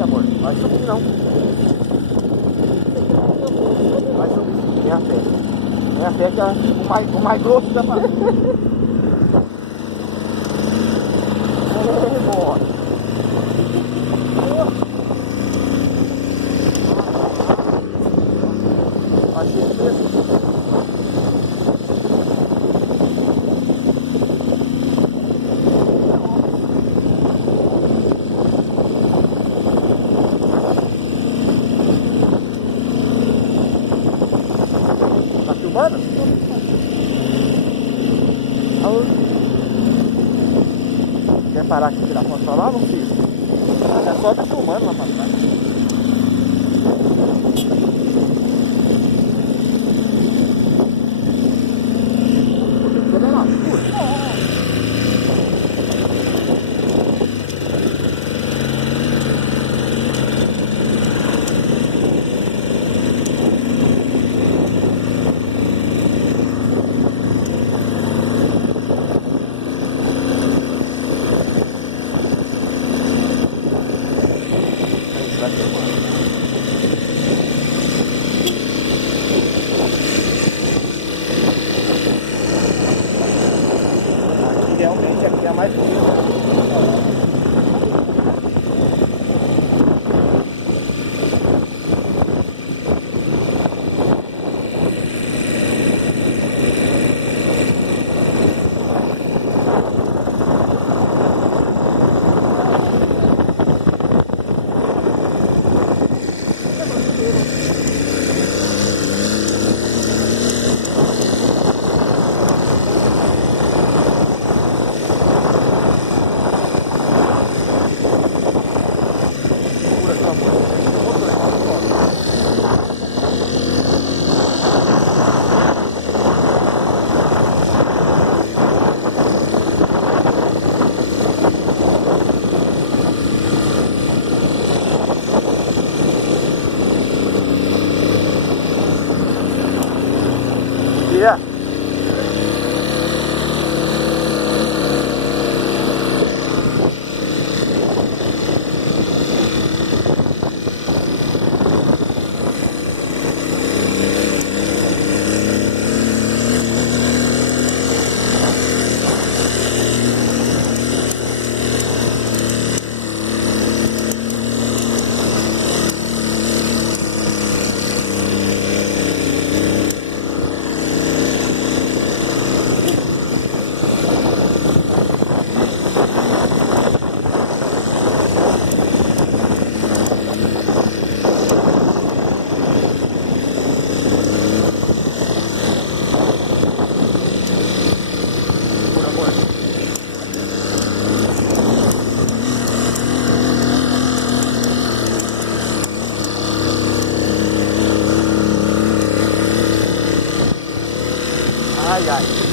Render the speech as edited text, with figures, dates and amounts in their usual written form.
subir, amor. Vai subir, não. Vai subir, sim. Tem a fé. Tem a fé que é o mais grosso da parte. Tá filmando? Quer parar aqui e tirar foto pra lá, não precisa? É só tá filmando lá pra trás. Realmente aqui é mais bonito. Yeah. Ai, ai.